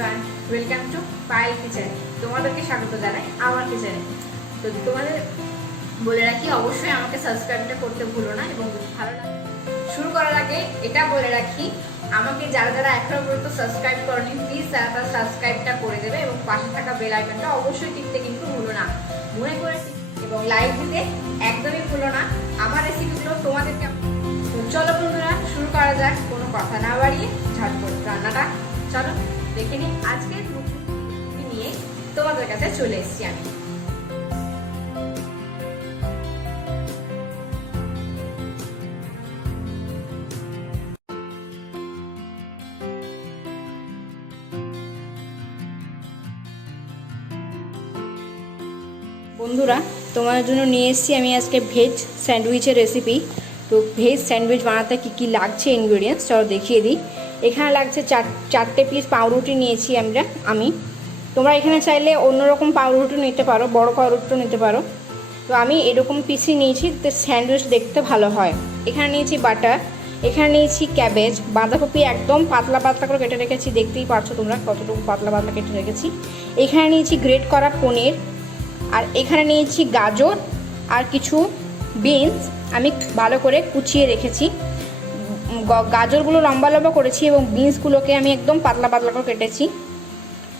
Everyone, welcome to Payel kitchen. তোমাদেরকে স্বাগত জানাই আমার কিচেনে। তো তোমাদের বলে রাখি, অবশ্যই আমাকে সাবস্ক্রাইবটা করতে ভুলো না। এবং ভালো লাগে শুরু করার আগে এটা বলে রাখি, আমাকে যারা যারা এখনো পর্যন্ত সাবস্ক্রাইব করেনি, প্লিজ তারা সাবস্ক্রাইবটা করে দেবে এবং পাশে থাকা বেল আইকনটা অবশ্যই টিপতে কিন্তু ভুলো না, মনে করে। এবং লাইক দিতে একদমই ভুলো না। আমার রেসিপিগুলো তোমাদেরকে। চলো বন্ধুরা, শুরু করা যাক। কোনো কথা না বাড়িয়ে ঝটপট রান্নাটা চলো দেখে নিই। আজকে নিয়ে তোমাদের কাছে চলে এসেছি আমি। বন্ধুরা, তোমাদের জন্য নিয়ে এসেছি আমি আজকে ভেজ স্যান্ডউইচের রেসিপি। তো ভেজ স্যান্ডউইচ বানাতে কী কী লাগছে ইনগ্রেডিয়েন্টস চলো দেখিয়ে দিই। এখানে লাগছে চারটে পিস পাউরুটি নিয়েছি আমি। তোমরা এখানে চাইলে অন্যরকম পাউরুটি নিতে পারো, বড় পাউরুটিও নিতে পারো। তো আমি এরকম পিসই নিয়েছি, তো স্যান্ডউইচ দেখতে ভালো হয়। এখানে নিয়েছি বাটার, এখানে নিয়েছি ক্যাবেজ, বাঁধাকপি একদম পাতলা পাতলা করে কেটে রেখেছি, দেখতেই পারছো তোমরা কতটুকু পাতলা পাতলা কেটে রেখেছি। এখানে নিয়েছি গ্রেট করা পনির, আর এখানে নিয়েছি গাজর আর কিছু বিনস আমি ভালো করে কুচিয়ে রেখেছি। গাজরগুলো লম্বা লম্বা করেছি এবং বিনসগুলোকে আমি একদম পাতলা পাতলা করে কেটেছি।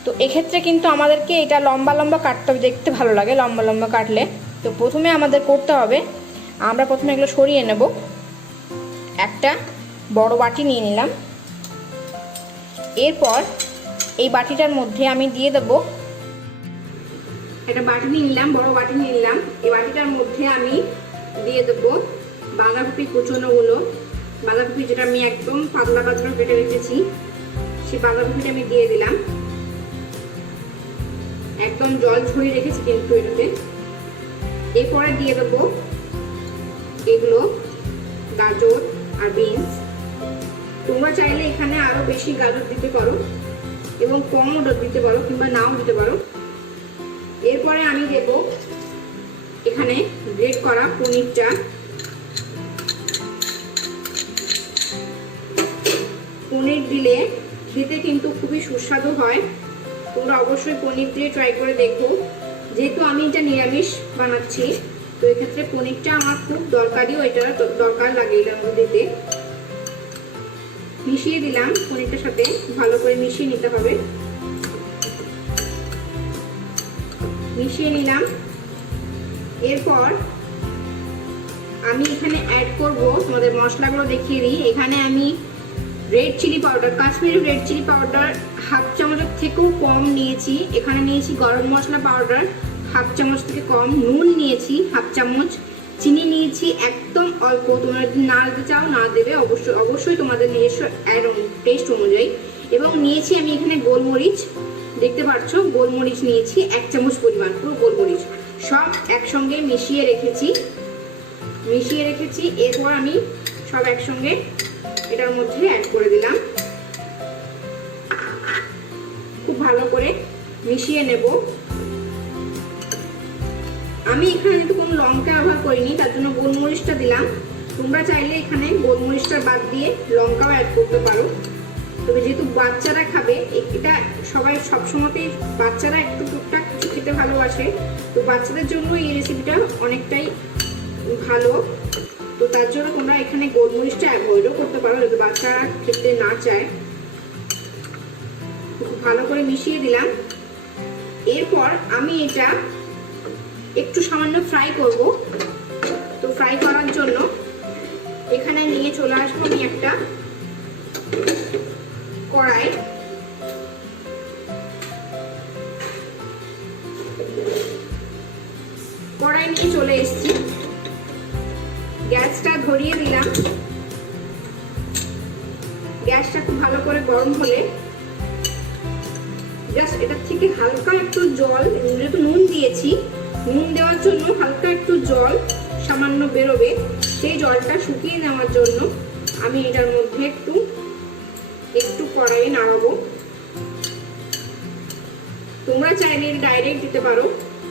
তো এক্ষেত্রে কিন্তু আমাদেরকে এটা লম্বা লম্বা কাটতে হবে, দেখতে ভালো লাগে লম্বা লম্বা কাটলে। তো প্রথমে আমাদের করতে হবে, আমরা প্রথমে এগুলো সরিয়ে নেব। একটা বড় বাটি নিয়ে নিলাম। এরপর এই বাটিটার মধ্যে আমি দিয়ে দেবো, একটা বাটি নিয়ে নিলাম, বড় বাটি নিয়ে নিলাম। এই বাটিটার মধ্যে আমি দিয়ে দেবো বাঁধাকপি কুচোনোগুলো। বাঁধাকপি যেটা আমি একদম পাতলা পাতলা কেটে রেখেছি, সেই বাঁধাকপিটা আমি দিয়ে দিলাম। একদম জল ঝরিয়ে রেখেছি কিন্তু এটাতে। এরপরে দিয়ে দেবো এগুলো গাজর আর বিনস। তোমরা চাইলে এখানে আরো বেশি গাজর দিতে পারো এবং কমও দিতে পারো কিংবা নাও দিতে পারো। এরপরে আমি দেব এখানে গ্রেট করা পনিরটা। পনির দিলে খেতে কিন্তু খুবই সুস্বাদু হয়। তোমরা অবশ্যই পনির দিয়ে ট্রাই করে দেখো। যেহেতু আমি এটা নিরামিষ বানাচ্ছি, তো এক্ষেত্রে পনিরটা আমার খুব দরকারিও, এটা দরকার লাগে এটার মধ্যে দিতে। মিশিয়ে দিলাম, পনিরটার সাথে ভালো করে মিশিয়ে নিতে হবে। মিশিয়ে নিলাম। এরপর আমি এখানে অ্যাড করব, তোমাদের মশলাগুলো দেখিয়ে দিই। এখানে আমি red chilli powder, Kashmiri red chilli powder half চামচের থেকেও কম নিয়েছি। এখানে নিয়েছি গরম মশলা পাউডার হাফ চামচ থেকে কম, নুন নিয়েছি হাফ চামচ, চিনি নিয়েছি একদম অল্প। তোমরা যদি না দিতে চাও না দেবে, অবশ্যই তোমাদের নিজস্ব টেস্ট অনুযায়ী। এবং নিয়েছি আমি এখানে গোলমরিচ, দেখতে পাচ্ছ গোলমরিচ নিয়েছি 1 চামচ পরিমাণ, পুরো গোলমরিচ। সব একসঙ্গে মিশিয়ে রেখেছি। এরপর আমি সব একসঙ্গে এটার মধ্যে অ্যাড করে দিলাম। খুব ভালো করে মিশিয়ে নেব। আমি এখানে যেহেতু কোনো লঙ্কা ব্যবহার করিনি, তার জন্য গোলমরিচটা দিলাম। তোমরা চাইলে এখানে গোলমরিচটা বাদ দিয়ে লঙ্কাও অ্যাড করতে পারো। তবে যেহেতু বাচ্চারা খাবে, এটা সবাই সবসময়তেই বাচ্চারা একটু টুকটাক খেতে ভালোবাসে, তো বাচ্চাদের জন্য এই রেসিপিটা অনেকটাই ভালো। তো তার জন্য তোমরা এখানে গোলমরিচটা অ্যাভয়েডও করতে পারো যদি বাচ্চারা খেতে না চায়। ভালো করে মিশিয়ে দিলাম। এরপর আমি এটা একটু সামান্য ফ্রাই করব। তো ফ্রাই করার জন্য এখানে নিয়ে চলে আসবো আমি একটা কড়াই। নিয়ে চলে এসেছি, গ্যাসটা ধরিয়ে দিলাম। গ্যাসটা খুব ভালো করে গরম হলে জাস্ট এটার থেকে হালকা একটু জল, যেহেতু নুন দিয়েছি, নুন দেওয়ার জন্য হালকা একটু জল সামান্য বেরোবে। সেই জলটা শুকিয়ে নেওয়ার জন্য আমি এটার মধ্যে একটু কড়াইয়ে নাড়াবো। তোমরা চাইলে ডাইরেক্ট দিতে পারো,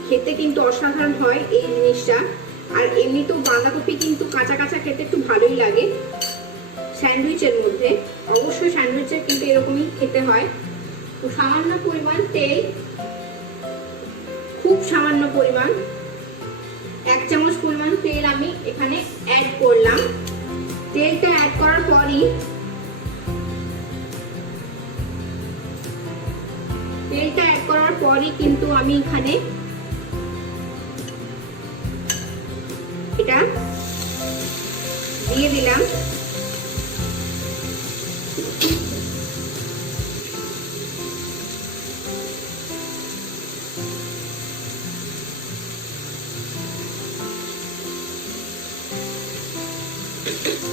খেতে কিন্তু অসাধারণ হয় এই জিনিসটা। আর এমনিতেও বাঁধাকপি কিন্তু কাঁচা কাঁচা খেতে একটু ভালোই লাগে স্যান্ডউইচের মধ্যে। অবশ্যই স্যান্ডউইচে কিন্তু এরকমই খেতে হয়। তো সামান্য পরিমাণ তেল, খুব সামান্য পরিমাণ 1 চামচ পরিমাণ তেল আমি এখানে অ্যাড করলাম। তেলটা অ্যাড করার পরই কিন্তু আমি এখানে এটা দিয়ে দিলাম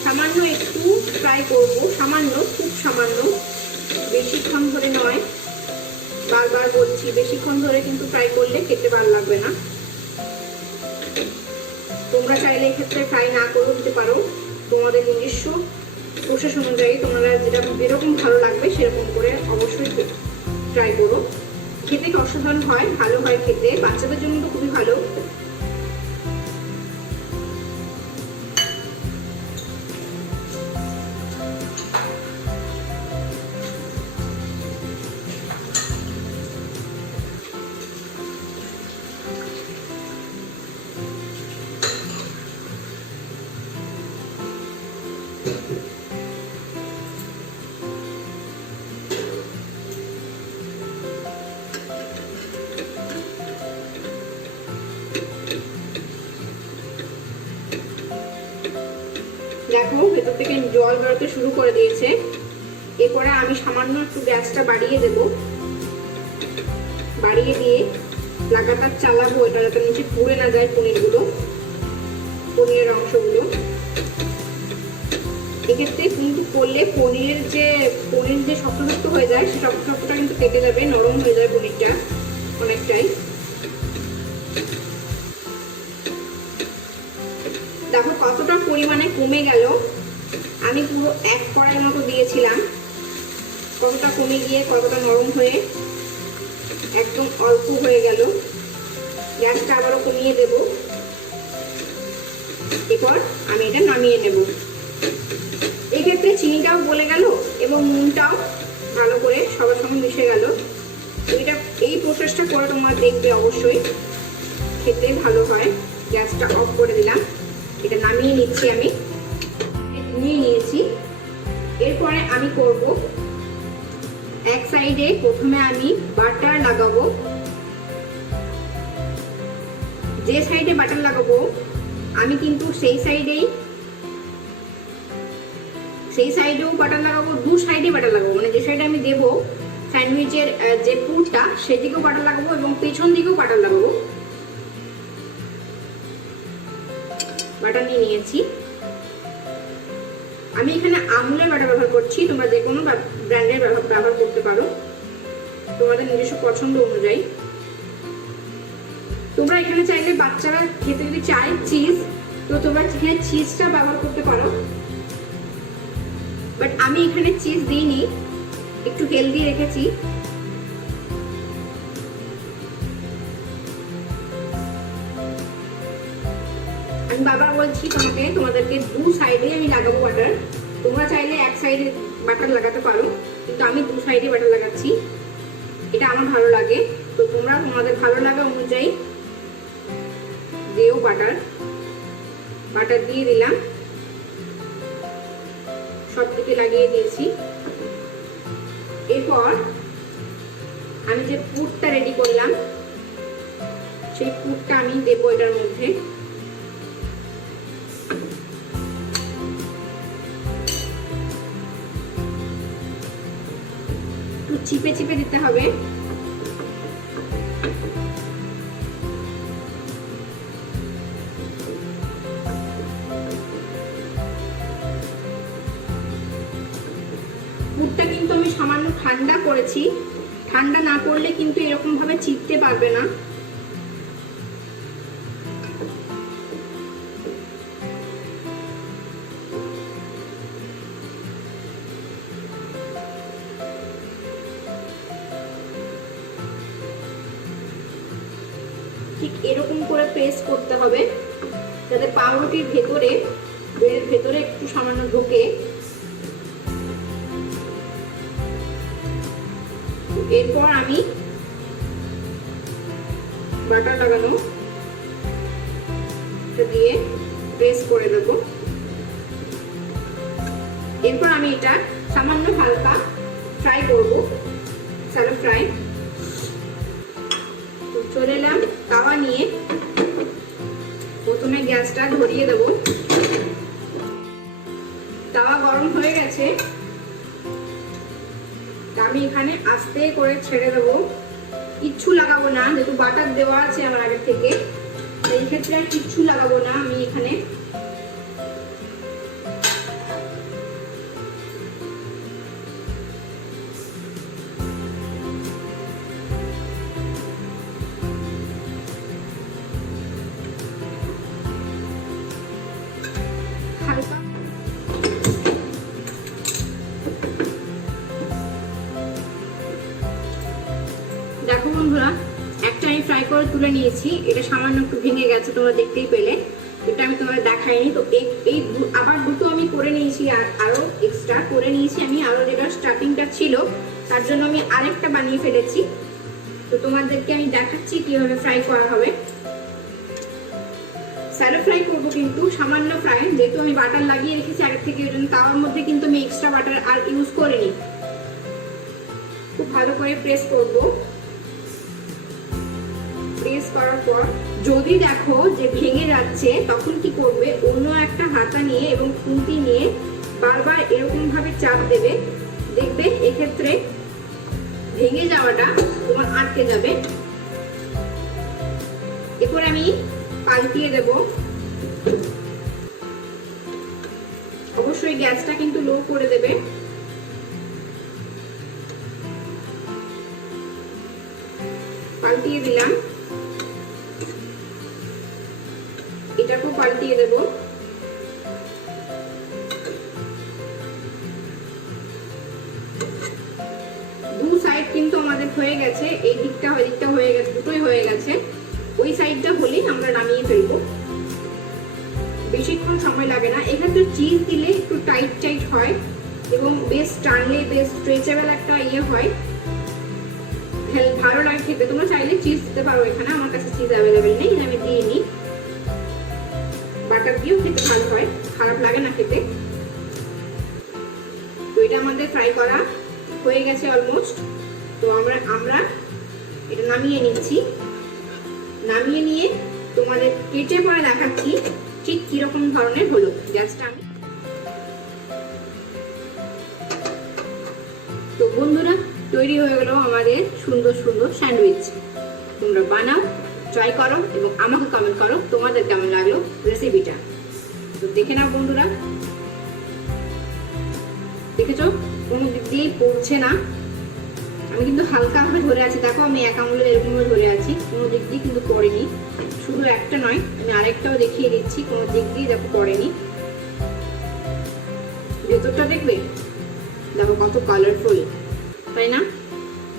সামান্য একটু ফ্রাই করব, সামান্য, খুব সামান্য, বেশিক্ষণ ধরে নয়। বারবার বলছি, বেশিক্ষণ ধরে কিন্তু ফ্রাই করলে খেতে ভালো লাগবে না। তোমরা চাইলে এক্ষেত্রে ফ্রাই না করে দিতে পারো, তোমাদের নিজস্ব প্রসেস অনুযায়ী তোমরা যেরকম ভালো লাগবে সেরকম করে অবশ্যই ট্রাই করো। খেতে অসাধারণ হয়, ভালো হয় খেতে, বাচ্চাদের জন্য তো খুবই ভালো। দেখো ভেতর থেকে জল বেরোতে শুরু করে দিয়েছে। এরপরে আমি সামান্য একটু গ্যাসটা বাড়িয়ে দেব, বাড়িয়ে দিয়ে লাগাতার চালাবো এটা যাতে নিচে পুড়ে না যায় পনিরের অংশগুলো। এক্ষেত্রে কিন্তু করলে পনির যে শক্ত হয়ে যায় সে শক্তটা কিন্তু কেটে যাবে, নরম হয়ে যায় পনিরটা অনেকটাই। দেখো কতটা পরিমাণে কমে গেল, আমি পুরো 1 কড়াই মতো দিয়েছিলাম, কতটা কমে গিয়ে কতটা নরম হয়ে একদম অল্প হয়ে গেল। গ্যাসটা আবারও কমিয়ে দেব, এরপর আমি এটা নামিয়ে নেব। এক্ষেত্রে চিনিটাও গলে গেল এবং নুনটাও ভালো করে সবার সঙ্গে মিশে গেল। তো এই প্রসেসটা করে তোমরা দেখবে, অবশ্যই খেতে ভালো হয়। গ্যাসটা অফ করে দিলাম, এটা নামিয়ে নিচ্ছি, আমি নিয়ে নিয়েছি। এরপরে আমি করব এক সাইডে প্রথমে আমি বাটার লাগাবো। যে সাইডে বাটার লাগাবো আমি কিন্তু সেই সাইডেও বাটার লাগাবো, 2 সাইডে বাটার লাগাবো। মানে যে সাইডে আমি দেবো স্যান্ডউইচের যে পুরটা সেদিকেও বাটার লাগাবো এবং পেছন দিকেও বাটার লাগাবো। বাটার নিয়ে নিয়েছি, আমি এখানে আমুলের বাটার ব্যবহার করছি, তোমরা যে কোনো ব্র্যান্ডের ব্যবহার করতে পারো তোমাদের নিজস্ব পছন্দ অনুযায়ী। তোমরা এখানে চাইলে বাচ্চারা খেতে যদি চায় চিজ, তো তোমরা এখানে চিজটা ব্যবহার করতে পারো, বাট আমি এখানে চিজ দিইনি, একটু হেলদি রেখেছি। আমি বারবার বলছি তোমাদেরকে 2 সাইডে আমি লাগাবো বাটার। তোমরা চাইলে 1 সাইডে বাটার লাগাতে পারো, কিন্তু আমি 2 সাইডে বাটার লাগাচ্ছি, এটা আমার ভালো লাগে। তো তোমরা তোমাদের ভালো লাগা অনুযায়ী দিও বাটার দিয়ে দিলাম, সব দিকে লাগিয়ে দিয়েছি। এরপর আমি যে পুরটা রেডি করলাম সেই পুরটা আমি দেবো এটার মধ্যে। চিপে চিপে দিতে হবে। পুরটা কিন্তু আমি সামান্য ঠান্ডা করেছি, ঠান্ডা না করলে কিন্তু এরকম ভাবে চিপতে পারবে না। ঠিক এরকম করে প্রেস করতে হবে যাতে পাউরুটির ভেতরে একটু সামান্য ঢোকে। এরপর আমি বাটার লাগানো দিয়ে প্রেস করে দেবো। এরপর আমি এটা সামান্য হালকা ফ্রাই করব, স্যালো ফ্রাই। তো চলে এলাম তাওয়া নিয়ে, প্রথমে গ্যাসটা ধরিয়ে দেব। তাওয়া গরম হয়ে গেছে, আমি এখানে আস্তে করে ছেড়ে দেবো, কিচ্ছু লাগাবো না, যেহেতু বাটার দেওয়া আছে আমার আগে থেকে, এই ক্ষেত্রে আর কিচ্ছু লাগাবো না। আমি এখানে হালকা দেখো বন্ধুরা, একটা আমি ফ্রাই করে তুলে নিয়েছি, এটা সামান্য একটু ভেঙে গেছে, তোমরা দেখতেই পেলে, এটা আমি তোমাদের দেখাইনি। তো এই আবার দুটো আমি করে নিয়েছি, আরো এক্সট্রা করে নিয়েছি আমি, আরো যেটা স্টার্টিংটা ছিল তার জন্য আমি আরেকটা বানিয়ে ফেলেছি। তো তোমাদেরকে আমি দেখাচ্ছি কিভাবে ফ্রাই করা হবে। স্যালো ফ্রাই করবো, কিন্তু সামান্য ফ্রাই, যেহেতু আমি বাটার লাগিয়ে রেখেছি আগে থেকে, ওই জন্য তাওয়ার মধ্যে কিন্তু আমি এক্সট্রা বাটার আর ইউজ করিনি। খুব ভালো করে প্রেস করবো। প্রেস করার পর যদি দেখো যে ভেঙে যাচ্ছে, তখন কি করবে, অন্য একটা হাতা নিয়ে এবং খুন্তি নিয়ে বারবার এরকম ভাবে চাপ দেবে, দেখবে এক্ষেত্রে ভেঙে যাওয়াটা তোমার আটকে যাবে। এরপর আমি পাল্টিয়ে দেব। অবশ্যই গ্যাসটা কিন্তু লো করে দেবে। পাল্টিয়ে দিলাম, এটাকেও পাল্টিয়ে দেব। দু সাইড কিন্তু আমাদের হয়ে গেছে, এই দিকটা ওই দিকটা হয়ে গেছে, দুটোই হয়ে গেছে। ওই সাইডটা হলেই আমরা নামিয়ে ফেলবো, বেশিক্ষণ সময় লাগে না। এখানে চিজ দিলে একটু টাইট টাইট হয় এবং বেশ টানলে বেশ স্ট্রেচেবল একটা ইয়ে হয়, ভালো লাগে খেতে। তোমরা চাইলে চিজ দিতে পারো, এখানে আমার কাছে চিজ অ্যাভেলেবেল নেই, আমি দিয়ে নিই। বাটার দিয়েও খেতে ভালো হয়, খারাপ লাগে না খেতে। তো এটা আমাদের ফ্রাই করা হয়ে গেছে অলমোস্ট। তো আমরা এটা নামিয়ে নিচ্ছি। নামিয়ে নিয়ে তোমাদের কেটে পরে দেখাচ্ছি ঠিক কিরকম ধরনের হলো। গ্যাসটা আমি, তো বন্ধুরা তৈরি হয়ে গেল আমাদের সুন্দর সুন্দর স্যান্ডউইচ। তোমরা বানাও, ট্রাই করো এবং আমাকে কমেন্ট করো তোমাদের কেমন লাগলো রেসিপিটা। তো দেখে নাও বন্ধুরা, দেখেছো কোনো দিক দিয়েই পড়ছে না। আমি কিন্তু হালকা ভাবে ধরে আছি, দেখো আমি এক আঙুলে এরকম ভাবে ধরে আছি, কোনো দিক দিয়ে কিন্তু পড়েনি। শুধু একটা নয়, আমি আরেকটাও দেখিয়ে দিচ্ছি, কোনো দিক দিয়ে দেখো পড়েনি। ভেতরটা দেখবে, দেখো কত কালারফুল, তাই না?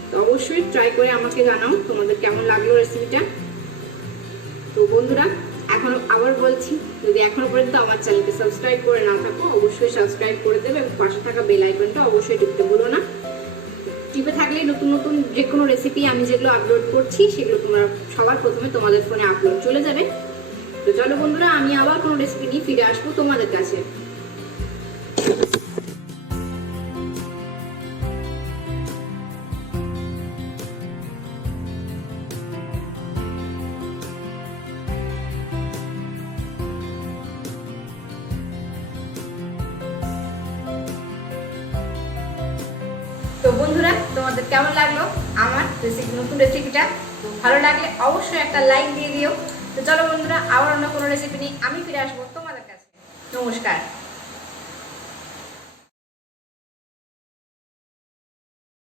তো অবশ্যই ট্রাই করে আমাকে জানাও তোমাদের কেমন লাগলো রেসিপিটা। তো বন্ধুরা আবার বলছি, যদি এখনো পর্যন্ত আমার চ্যানেলকে সাবস্ক্রাইব করে না থাকো, অবশ্যই সাবস্ক্রাইব করে দেবে এবং পাশে থাকা বেল আইকনটা অবশ্যই টিপতে ভুলো না। টিপে থাকলে নতুন নতুন যে কোনো রেসিপি আমি যেগুলো আপলোড করছি সেগুলো তোমরা সবার প্রথমে তোমাদের ফোনে আপলোড চলে যাবে। তো চলো বন্ধুরা, আমি আবার কোনো রেসিপি নিয়ে ফিরে আসবো তোমাদের কাছে। তো বন্ধুরা, তোমাদের কেমন লাগলো আমার নতুন রেসিপিটা? ভালো লাগলে অবশ্যই একটা লাইক দিয়ে দিও। তো চলো বন্ধুরা, আবার অন্য কোনো রেসিপি নিয়ে আমি ফিরে আসবো তোমাদের কাছে। নমস্কার।